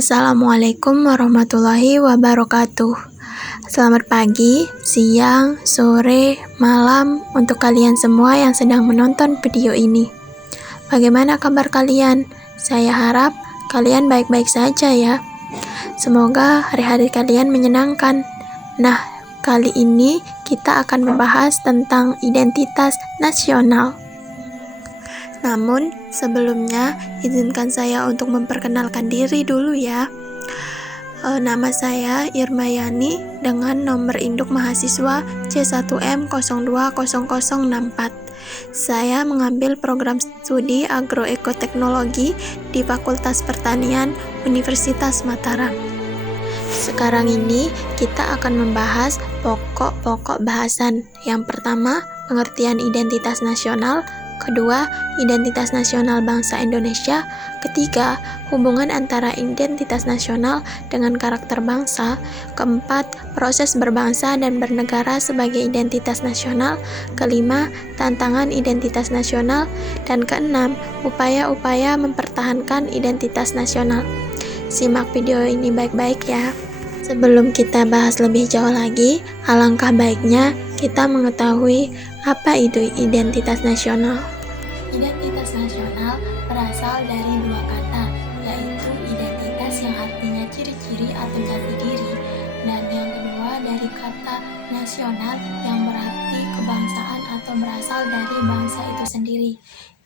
Assalamualaikum warahmatullahi wabarakatuh. Selamat pagi, siang, sore, malam untuk kalian semua yang sedang menonton video ini. Bagaimana kabar kalian? Saya harap kalian baik-baik saja ya. Semoga hari-hari kalian menyenangkan. Nah, kali ini kita akan membahas tentang identitas nasional. Namun, sebelumnya izinkan saya untuk memperkenalkan diri dulu ya. Nama saya Irmayani dengan nomor induk mahasiswa C1M020064. Saya mengambil program studi agroekoteknologi di Fakultas Pertanian Universitas Mataram. Sekarang ini kita akan membahas pokok-pokok bahasan. Yang pertama, pengertian identitas nasional. Kedua, identitas nasional bangsa Indonesia. Ketiga, hubungan antara identitas nasional dengan karakter bangsa. Keempat, proses berbangsa dan bernegara sebagai identitas nasional. Kelima, tantangan identitas nasional. Dan keenam, upaya-upaya mempertahankan identitas nasional. Simak video ini baik-baik ya. Sebelum kita bahas lebih jauh lagi, alangkah baiknya kita mengetahui apa itu identitas nasional. Identitas nasional berasal dari dua kata, yaitu identitas yang artinya ciri-ciri atau jati diri, dan yang kedua dari kata nasional yang berarti kebangsaan atau berasal dari bangsa itu sendiri.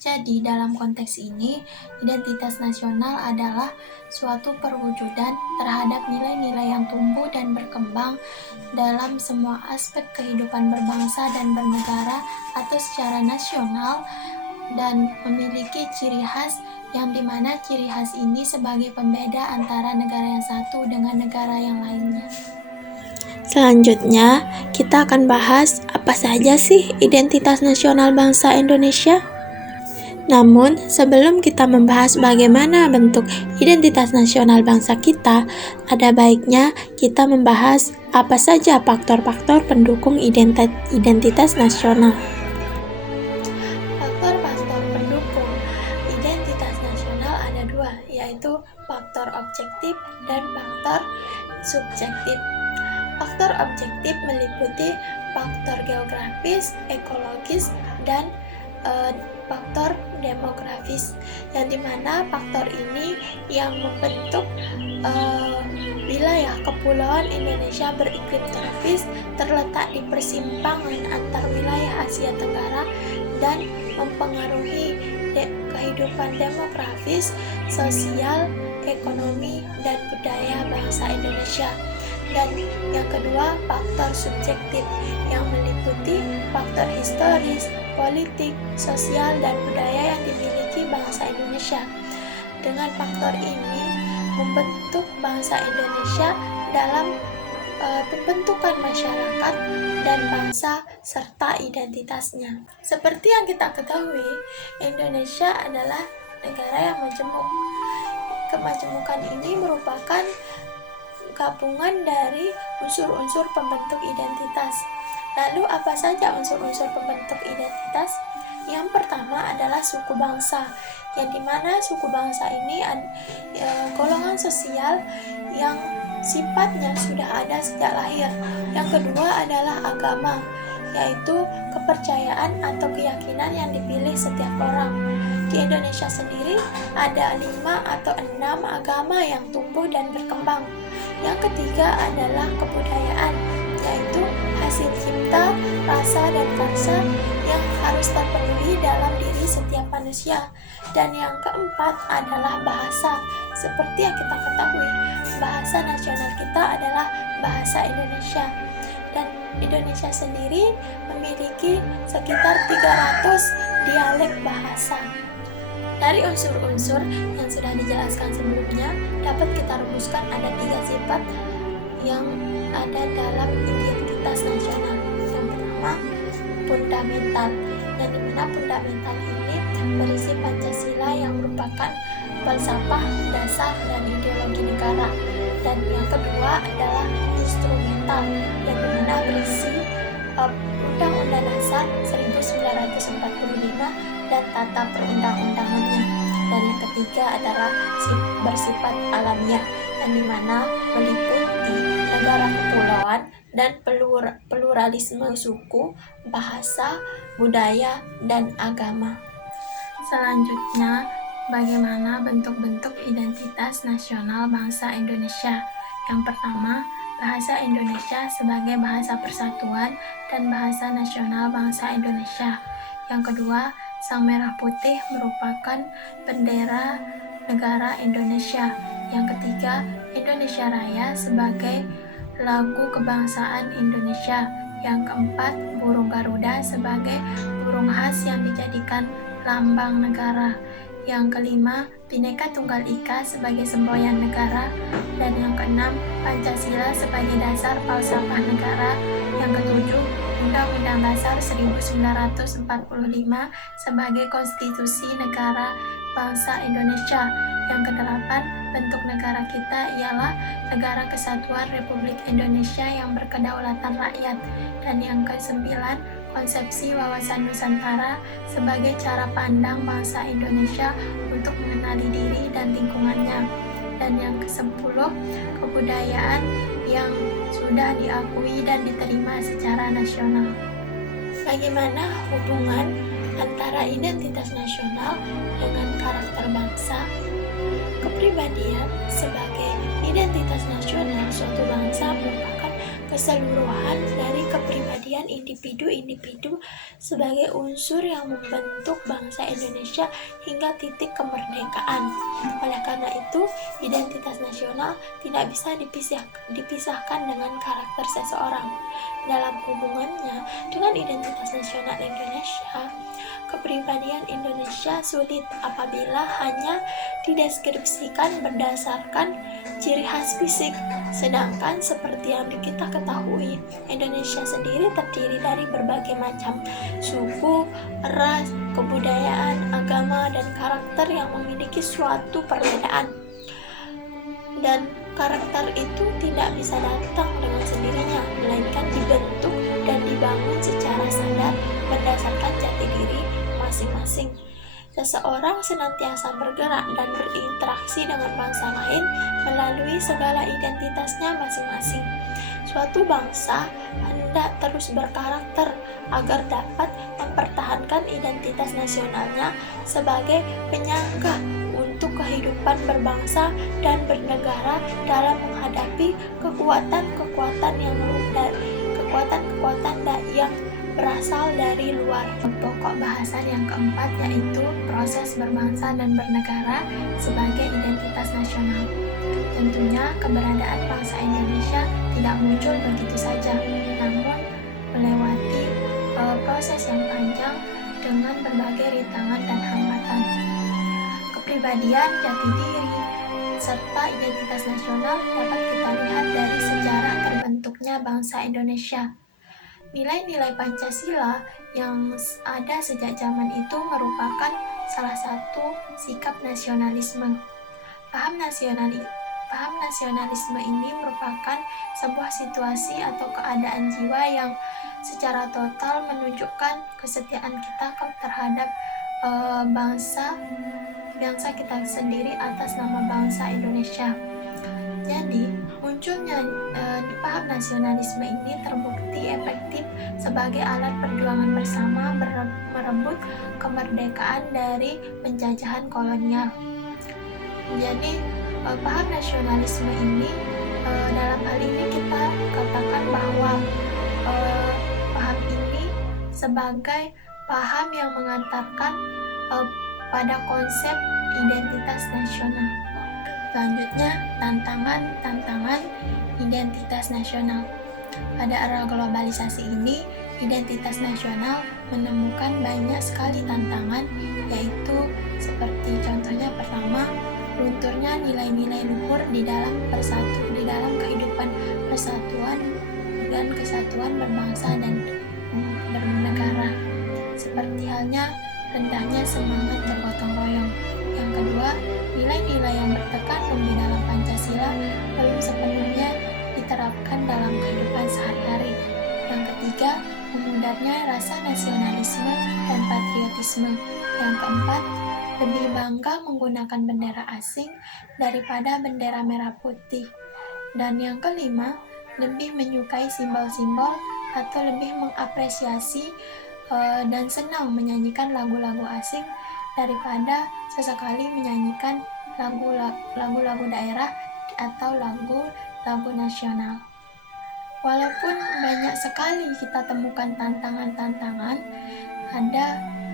Jadi dalam konteks ini, identitas nasional adalah suatu perwujudan terhadap nilai-nilai yang tumbuh dan berkembang dalam semua aspek kehidupan berbangsa dan bernegara atau secara nasional, dan memiliki ciri khas yang dimana ciri khas ini sebagai pembeda antara negara yang satu dengan negara yang lainnya. Selanjutnya, kita akan bahas apa saja sih identitas nasional bangsa Indonesia. Namun, sebelum kita membahas bagaimana bentuk identitas nasional bangsa kita, ada baiknya kita membahas apa saja faktor-faktor pendukung identitas nasional. Faktor-faktor pendukung identitas nasional ada dua, yaitu faktor objektif dan faktor subjektif. Faktor objektif meliputi faktor geografis, ekologis, dan faktor demografis, yang dimana faktor ini yang membentuk wilayah kepulauan Indonesia beriklim tropis, terletak di persimpangan antar wilayah Asia Tenggara, dan mempengaruhi kehidupan demografis, sosial, ekonomi, dan budaya bangsa Indonesia. Dan yang kedua, faktor subjektif yang meliputi faktor historis, politik, sosial, dan budaya yang dimiliki bangsa Indonesia. Dengan faktor ini membentuk bangsa Indonesia dalam pembentukan masyarakat dan bangsa serta identitasnya. Seperti yang kita ketahui, Indonesia adalah negara yang majemuk. Kemajemukan ini merupakan gabungan dari unsur-unsur pembentuk identitas. Lalu apa saja unsur-unsur pembentuk identitas? Yang pertama adalah suku bangsa, yang dimana suku bangsa ini golongan sosial yang sifatnya sudah ada sejak lahir. Yang kedua adalah agama, yaitu kepercayaan atau keyakinan yang dipilih setiap orang. Di Indonesia sendiri ada 5 atau 6 agama yang tumbuh dan berkembang. Yang ketiga adalah kebudayaan, yaitu hasil cipta, rasa, dan karsa yang harus terpenuhi dalam diri setiap manusia. Dan yang keempat adalah bahasa. Seperti yang kita ketahui, bahasa nasional kita adalah bahasa Indonesia. Dan Indonesia sendiri memiliki sekitar 300 dialek bahasa. Dari unsur-unsur yang sudah dijelaskan sebelumnya, dapat kita rumuskan ada 3 sifat yang ada dalam identitas nasional. Yang pertama, fundamental, yang dimana fundamental ini berisi Pancasila yang merupakan falsafah dasar dan ideologi negara. Dan yang kedua adalah instrumental, yang dimana berisi Undang-Undang Dasar 1945 dan tata perundang-undangannya. Dan yang ketiga adalah bersifat alamiah, yang dimana meliputi negara kepulauan dan pluralisme suku, bahasa, budaya, dan agama. Selanjutnya, bagaimana bentuk-bentuk identitas nasional bangsa Indonesia? Yang pertama, bahasa Indonesia sebagai bahasa persatuan dan bahasa nasional bangsa Indonesia. Yang kedua, Sang Merah Putih merupakan bendera negara Indonesia. Yang ketiga, Indonesia Raya sebagai lagu kebangsaan Indonesia. Yang keempat, burung Garuda sebagai burung khas yang dijadikan lambang negara. Yang kelima, Bhinneka Tunggal Ika sebagai semboyan negara. Dan yang keenam, Pancasila sebagai dasar falsafah negara. Yang ketujuh, Undang-Undang Dasar 1945 sebagai konstitusi negara bangsa Indonesia. Yang kedelapan, bentuk negara kita ialah Negara Kesatuan Republik Indonesia yang berkedaulatan rakyat. Dan yang kesembilan, konsepsi wawasan Nusantara sebagai cara pandang bangsa Indonesia untuk mengenali diri dan lingkungannya. Dan yang ke-10, kebudayaan yang sudah diakui dan diterima secara nasional. Bagaimana hubungan antara identitas nasional dengan karakter bangsa? Kepribadian sebagai identitas nasional suatu bangsa merupakan keseluruhan dari kepribadian individu-individu sebagai unsur yang membentuk bangsa Indonesia hingga titik kemerdekaan. Oleh karena itu, identitas nasional tidak bisa dipisahkan dengan karakter seseorang. Dalam hubungannya dengan identitas nasional Indonesia, kepribadian Indonesia sulit apabila hanya dideskripsikan berdasarkan ciri khas fisik. Sedangkan seperti yang kita ketahui, Indonesia sendiri terdiri dari berbagai macam suku, ras, kebudayaan, agama, dan karakter yang memiliki suatu perbedaan. Dan karakter itu tidak bisa datang dengan sendirinya, melainkan dibentuk dan dibangun secara sadar berdasarkan jati diri masing-masing. Seseorang senantiasa bergerak dan berinteraksi dengan bangsa lain melalui segala identitasnya masing-masing. Suatu bangsa hendak terus berkarakter agar dapat mempertahankan identitas nasionalnya sebagai penyangga untuk kehidupan berbangsa dan bernegara dalam menghadapi kekuatan-kekuatan yang berasal dari luar. Pokok bahasan yang keempat yaitu proses berbangsa dan bernegara sebagai identitas nasional. Tentunya keberadaan bangsa Indonesia tidak muncul begitu saja, namun melewati proses yang panjang dengan berbagai rintangan dan hambatan. Kepribadian, jati diri, serta identitas nasional dapat kita lihat dari sejarah terbentuknya bangsa Indonesia. Nilai-nilai Pancasila yang ada sejak zaman itu merupakan salah satu sikap nasionalisme. Paham nasionalisme ini merupakan sebuah situasi atau keadaan jiwa yang secara total menunjukkan kesetiaan kita terhadap bangsa kita sendiri atas nama bangsa Indonesia. Jadi, munculnya paham nasionalisme ini terbukti efektif sebagai alat perjuangan bersama merebut kemerdekaan dari penjajahan kolonial. Jadi, paham nasionalisme ini dalam hal ini kita katakan bahwa paham ini sebagai paham yang mengantarkan pada konsep identitas nasional. Selanjutnya, tantangan identitas nasional. Pada era globalisasi ini, identitas nasional menemukan banyak sekali tantangan, yaitu seperti contohnya pertama, lunturnya nilai-nilai luhur di dalam kehidupan persatuan dan kesatuan berbangsa dan bernegara. Seperti halnya rendahnya semangat bergotong royong. Yang kedua, nilai-nilai yang terkandung di dalam Pancasila belum sepenuhnya diterapkan dalam kehidupan sehari-hari. Yang ketiga, memudarnya rasa nasionalisme dan patriotisme. Yang keempat, lebih bangga menggunakan bendera asing daripada bendera merah putih. Dan yang kelima, lebih menyukai simbol-simbol atau lebih mengapresiasi dan senang menyanyikan lagu-lagu asing daripada sesekali menyanyikan lagu-lagu daerah atau lagu-lagu nasional. Walaupun banyak sekali kita temukan tantangan-tantangan, ada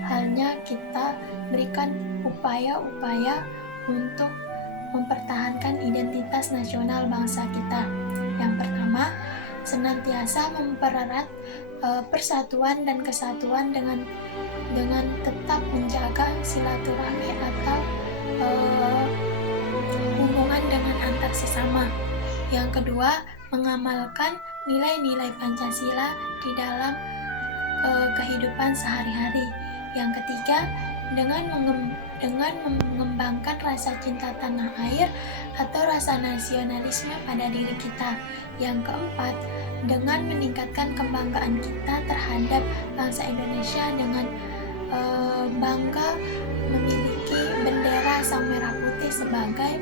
halnya kita berikan upaya-upaya untuk mempertahankan identitas nasional bangsa kita. Yang pertama, senantiasa mempererat persatuan dan kesatuan dengan tetap menjaga silaturahmi atau hubungan dengan antar sesama. Yang kedua, mengamalkan nilai-nilai Pancasila di dalam kehidupan sehari-hari. Yang ketiga, dengan mengembangkan rasa cinta tanah air atau rasa nasionalisme pada diri kita. Yang keempat, dengan meningkatkan kebanggaan kita terhadap bangsa Indonesia dengan bangga memiliki bendera sang merah putih sebagai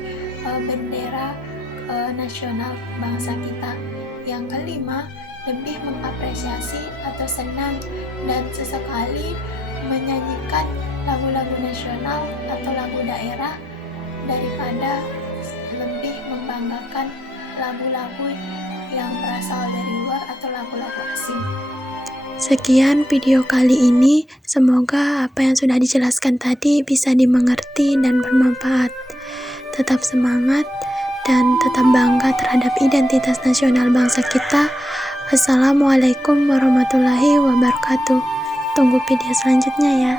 bendera nasional bangsa kita. Yang kelima, lebih mengapresiasi atau senang dan sesekali menyanyikan lagu-lagu nasional atau lagu daerah daripada lebih membanggakan lagu-lagu yang berasal dari luar atau lagu-lagu asing. Sekian video kali ini, semoga apa yang sudah dijelaskan tadi bisa dimengerti dan bermanfaat. Tetap semangat dan tetap bangga terhadap identitas nasional bangsa kita. Assalamualaikum warahmatullahi wabarakatuh. Tunggu video selanjutnya ya.